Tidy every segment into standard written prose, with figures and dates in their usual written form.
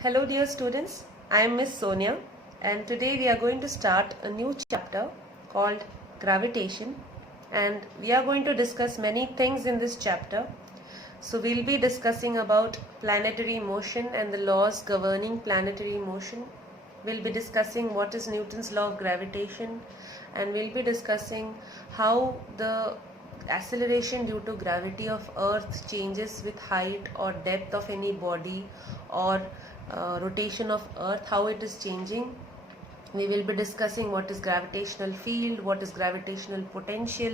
Hello dear students, I am Miss Sonia and today we are going to start a new chapter called Gravitation, and we are going to discuss many things in this chapter. So we'll be discussing about planetary motion and the laws governing planetary motion. We'll be discussing what is Newton's law of gravitation, and we'll be discussing how the acceleration due to gravity of Earth changes with height or depth of any body or rotation of Earth, how it is changing. We will be discussing what is gravitational field, what is gravitational potential,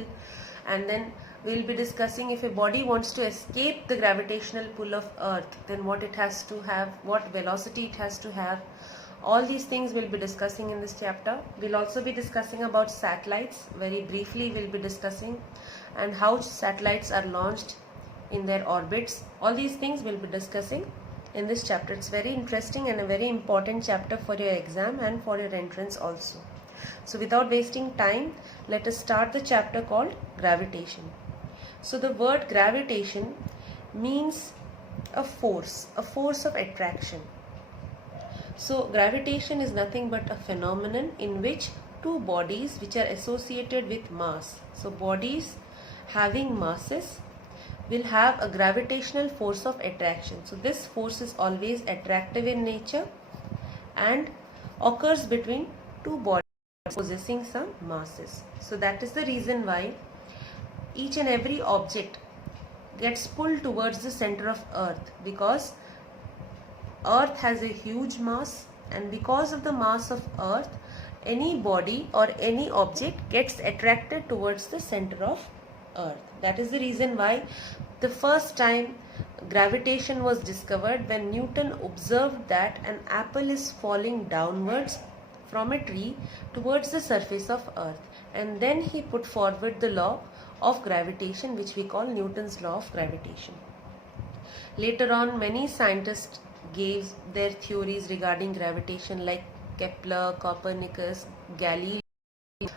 and then we will be discussing if a body wants to escape the gravitational pull of Earth, then what it has to have, what velocity it has to have. All these things we'll be discussing in this chapter. We'll also be discussing about satellites. Very briefly we'll be discussing and how satellites are launched in their orbits. All these things we'll be discussing in this chapter. It's very interesting and a very important chapter for your exam and for your entrance also. So without wasting time, let us start the chapter called gravitation. So the word gravitation means a force of attraction. So gravitation is nothing but a phenomenon in which two bodies which are associated with mass, so bodies having masses will have a gravitational force of attraction. So this force is always attractive in nature and occurs between two bodies possessing some masses. So that is the reason why each and every object gets pulled towards the center of Earth, because Earth has a huge mass, and because of the mass of Earth, any body or any object gets attracted towards the center of Earth. That is the reason why the first time gravitation was discovered, when Newton observed that an apple is falling downwards from a tree towards the surface of Earth, and then he put forward the law of gravitation, which we call Newton's law of gravitation. Later on, many scientists gave their theories regarding gravitation, like Kepler, Copernicus, Galileo,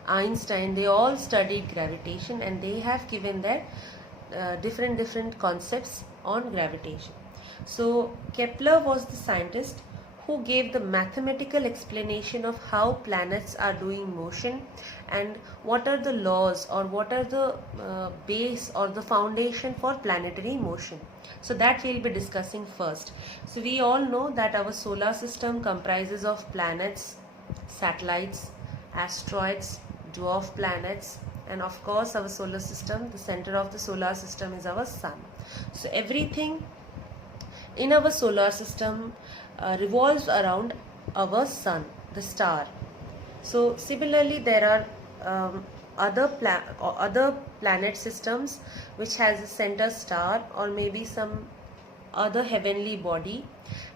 Einstein. They all studied gravitation and they have given their different concepts on gravitation. So Kepler was the scientist who gave the mathematical explanation of how planets are doing motion and what are the laws or what are the base or the foundation for planetary motion. So that we'll be discussing first. So we all know that our solar system comprises of planets, satellites, asteroids, dwarf planets, and of course our solar system, the center of the solar system is our sun. So everything in our solar system revolves around our sun, the star. So similarly there are other planet systems which has a center star or maybe some other heavenly body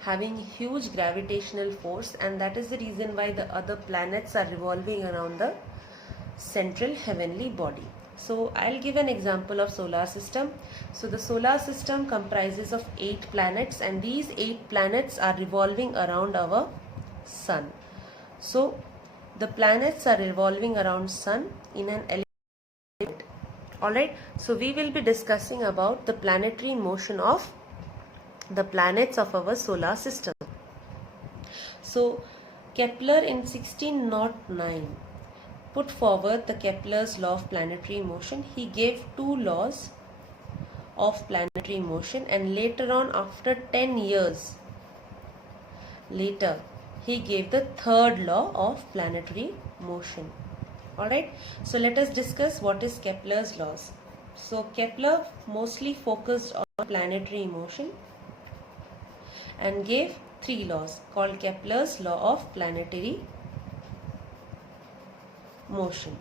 having huge gravitational force, and that is the reason why the other planets are revolving around the central heavenly body. So I'll give an example of solar system. So the solar system comprises of 8 planets, and these 8 planets are revolving around our sun. So the planets are revolving around sun in an elliptic. Alright, so we will be discussing about the planetary motion of the planets of our solar system. So Kepler in 1609 put forward the Kepler's law of planetary motion. He gave 2 laws of planetary motion, and later on, after 10 years later, he gave the 3rd law of planetary motion. Alright, so let us discuss what is Kepler's laws. So Kepler mostly focused on planetary motion and gave 3 laws called Kepler's law of planetary motion.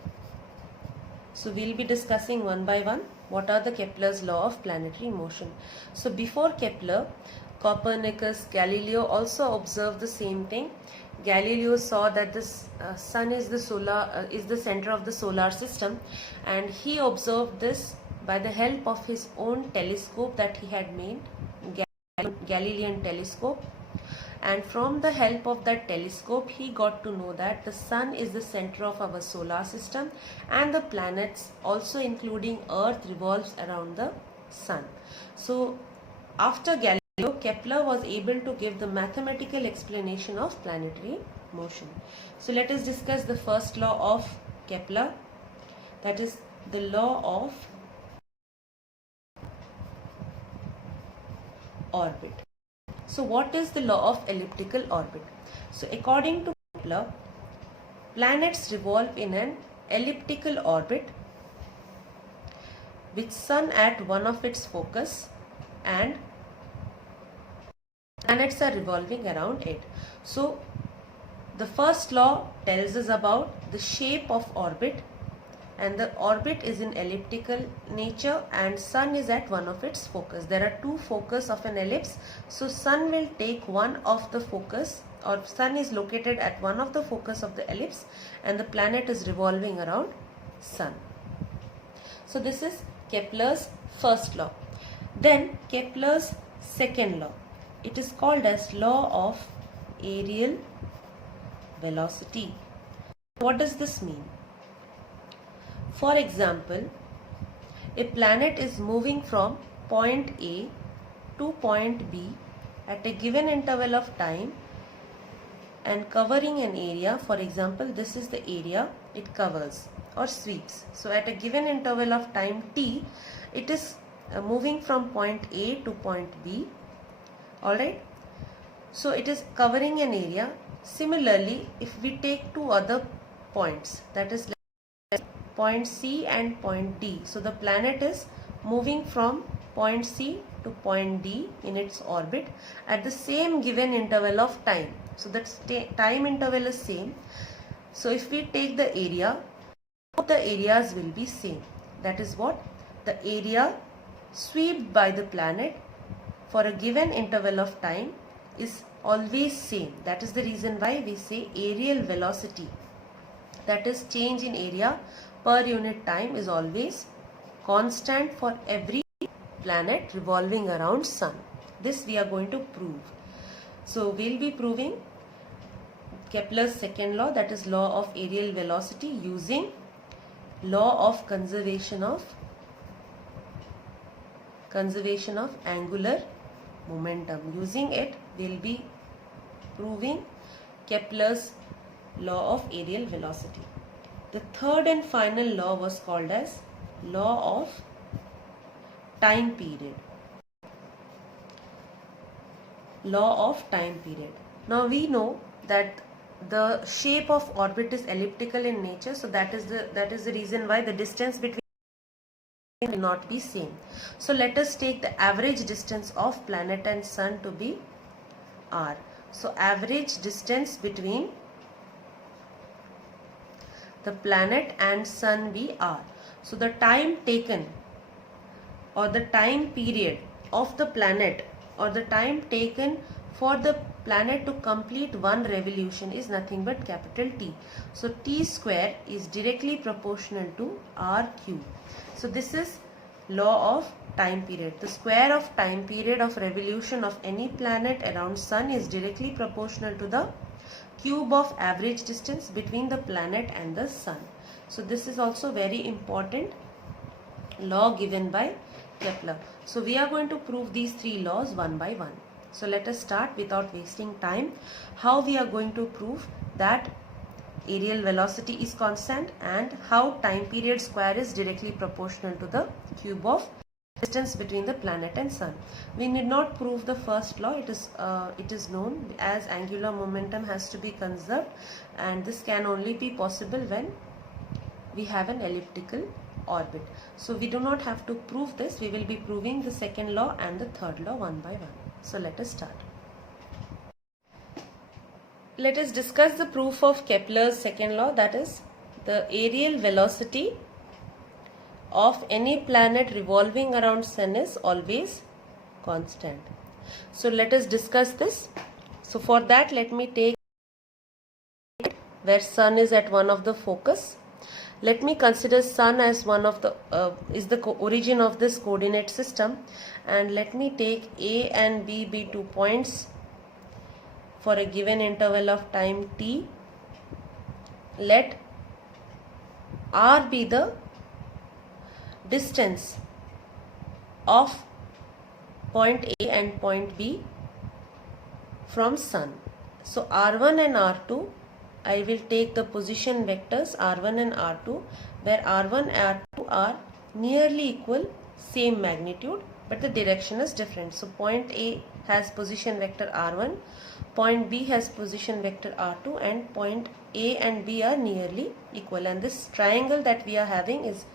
So we'll be discussing one by one what are the Kepler's law of planetary motion. So before Kepler, Copernicus, Galileo also observed the same thing. Galileo saw that the sun is the center of the solar system, and he observed this by the help of his own telescope that he had made, Galilean telescope. And from the help of that telescope, he got to know that the sun is the center of our solar system and the planets, also including Earth, revolves around the sun. So after Galileo Kepler was able to give the mathematical explanation of planetary motion. So let us discuss the first law of Kepler, that is the law of orbit. So what is the law of elliptical orbit? So according to Kepler, planets revolve in an elliptical orbit with Sun at one of its focus and planets are revolving around it. So the first law tells us about the shape of orbit, and the orbit is in elliptical nature and Sun is at one of its focus. There are two focus of an ellipse, so Sun will take one of the focus, or Sun is located at one of the focus of the ellipse and the planet is revolving around Sun. So this is Kepler's first law. Then Kepler's second law, it is called as law of aerial velocity. What does this mean? For example, a planet is moving from point A to point B at a given interval of time and covering an area. For example, this is the area it covers or sweeps. So at a given interval of time t, it is moving from point A to point B. Alright. So it is covering an area. Similarly, if we take two other points, that is point C and point D. So the planet is moving from point C to point D in its orbit at the same given interval of time. So that time interval is same. So if we take the area, both the areas will be same. That is what? The area swept by the planet for a given interval of time is always same. That is the reason why we say aerial velocity. That is, change in area per unit time is always constant for every planet revolving around Sun. This we are going to prove. So we will be proving Kepler's second law, that is law of aerial velocity, using law of conservation of angular momentum. Using it, we will be proving Kepler's law of aerial velocity. The third and final law was called as law of time period. Law of time period. Now we know that the shape of orbit is elliptical in nature, so that is the reason why the distance between will not be same. So let us take the average distance of planet and Sun to be r. So average distance between the planet and Sun be r. So the time taken, or the time period of the planet, or the time taken for the planet to complete one revolution is nothing but capital T. So T square is directly proportional to R cube. So this is law of time period. The square of time period of revolution of any planet around Sun is directly proportional to the cube of average distance between the planet and the Sun. So this is also very important law given by Kepler. So we are going to prove these three laws one by one. So let us start without wasting time. How we are going to prove that aerial velocity is constant and how time period square is directly proportional to the cube of distance between the planet and Sun. We need not prove the first law. It is known as angular momentum has to be conserved, and this can only be possible when we have an elliptical orbit. So we do not have to prove this. We will be proving the second law and the third law one by one. So let us start. Let us discuss the proof of Kepler's second law, that is the aerial velocity of any planet revolving around Sun is always constant. So let us discuss this. So for that, let me take where Sun is at one of the focus. Let me consider Sun as one of the is the origin of this coordinate system, and let me take A and B be 2 points for a given interval of time t. Let R be the distance of point A and point B from Sun. So R1 and R2, I will take the position vectors R1 and R2, where R1 and R2 are nearly equal, same magnitude, but the direction is different. So point A has position vector R1, point B has position vector R2, and point A and B are nearly equal. And this triangle that we are having is,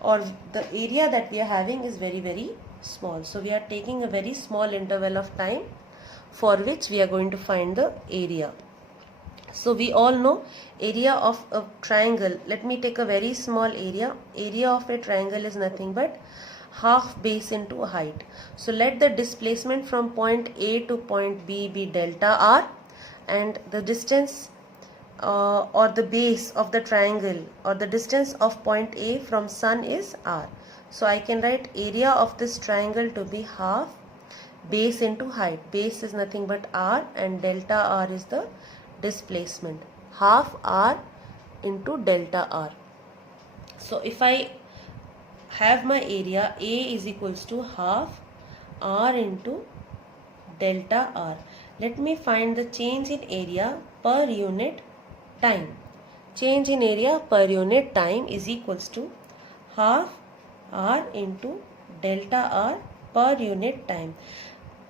or the area that we are having is very, very small. So we are taking a very small interval of time for which we are going to find the area. So we all know area of a triangle. Let me take a very small area. Area of a triangle is nothing but half base into height. So let the displacement from point A to point B be delta R, and the distance or the base of the triangle, or the distance of point A from Sun is R. So I can write area of this triangle to be half base into height. Base is nothing but R, and delta R is the displacement. Half R into delta R. So if I have my area, A is equals to half R into delta R. Let me find the change in area per unit time. Change in area per unit time is equals to half R into delta R per unit time.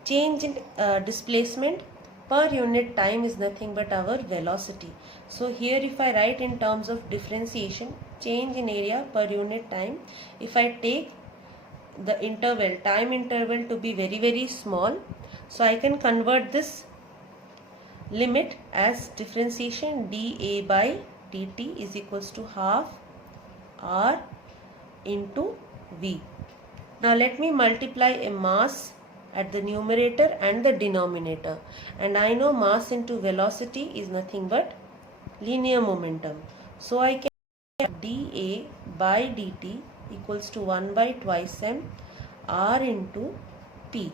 Change in displacement per unit time is nothing but our velocity. So here if I write in terms of differentiation, change in area per unit time, if I take the interval, time interval to be very, very small, so I can convert this limit as differentiation dA by dt is equals to half R into V. Now let me multiply a mass at the numerator and the denominator, and I know mass into velocity is nothing but linear momentum. So I can dA by dt equals to 1 by twice m R into P.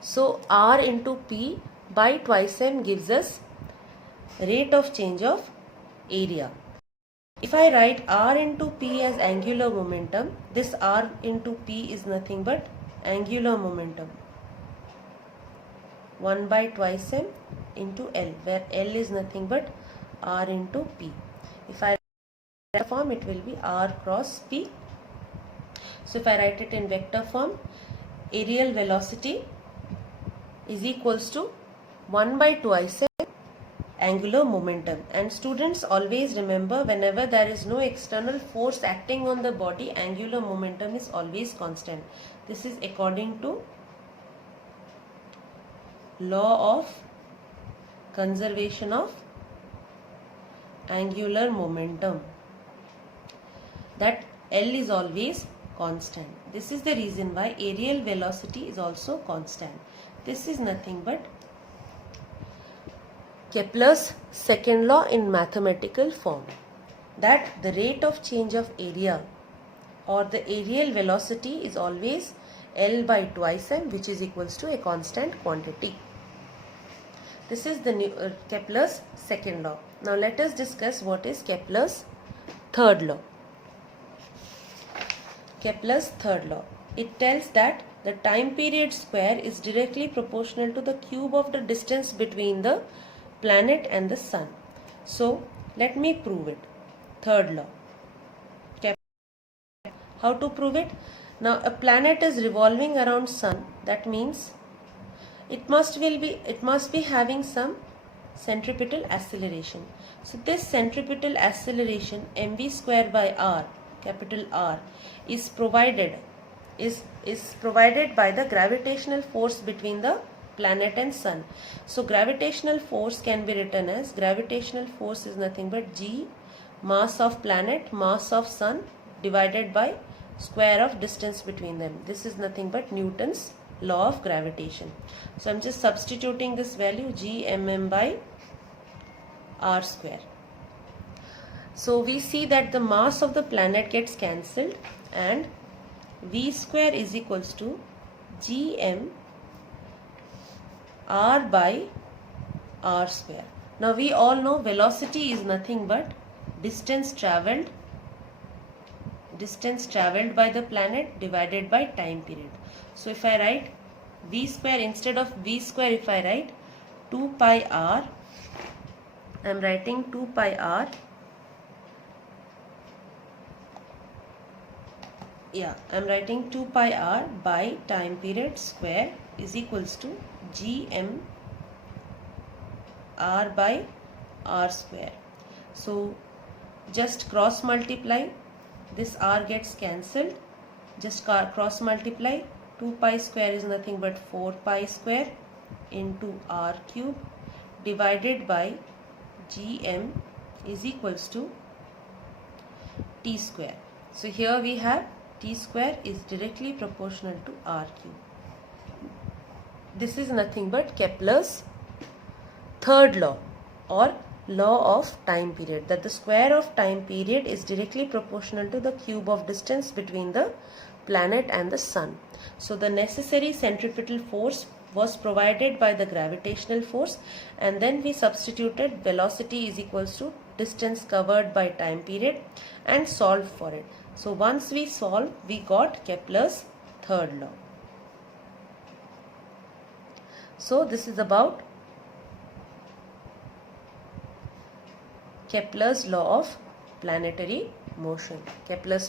So R into P by twice m gives us rate of change of area. If I write R into P as angular momentum, this R into P is nothing but angular momentum. 1 by twice m into L, where L is nothing but R into P. If I write in vector form, it will be R cross P. So if I write it in vector form, aerial velocity is equals to 1 by twice m angular momentum. And students always remember, whenever there is no external force acting on the body, angular momentum is always constant. This is according to law of conservation of angular momentum, that L is always constant. This is the reason why aerial velocity is also constant. This is nothing but Kepler's second law in mathematical form, that the rate of change of area or the aerial velocity is always L by twice m, which is equals to a constant quantity. This is the Kepler's second law. Now let us discuss what is Kepler's third law. Kepler's third law. It tells that the time period square is directly proportional to the cube of the distance between the planet and the sun. So let me prove it. Third law. How to prove it? Now a planet is revolving around sun. That means it must be having some centripetal acceleration. So this centripetal acceleration mv square by r, capital R, is provided by the gravitational force between the planet and sun. So gravitational force can be written as, gravitational force is nothing but G mass of planet, mass of sun divided by square of distance between them. This is nothing but Newton's law of gravitation. So I'm just substituting this value, G mm by r square. So we see that the mass of the planet gets cancelled, and v square is equals to gm r by r square. Now we all know velocity is nothing but distance travelled by the planet divided by time period. So if I write v square, instead of v square if I write 2 pi r, I am writing 2 pi r. Yeah, I am writing 2 pi r by time period square is equals to gm r by r square. So just cross multiply, this r gets cancelled, just cross multiply. 2 pi square is nothing but 4 pi square into r cube divided by gm is equals to t square. So here we have t square is directly proportional to r cube. This is nothing but Kepler's third law or law of time period, that the square of time period is directly proportional to the cube of distance between the planet and the sun. So the necessary centripetal force was provided by the gravitational force, and then we substituted velocity is equals to distance covered by time period and solved for it. So once we solved, we got Kepler's third law. So this is about Kepler's law of planetary motion. Kepler's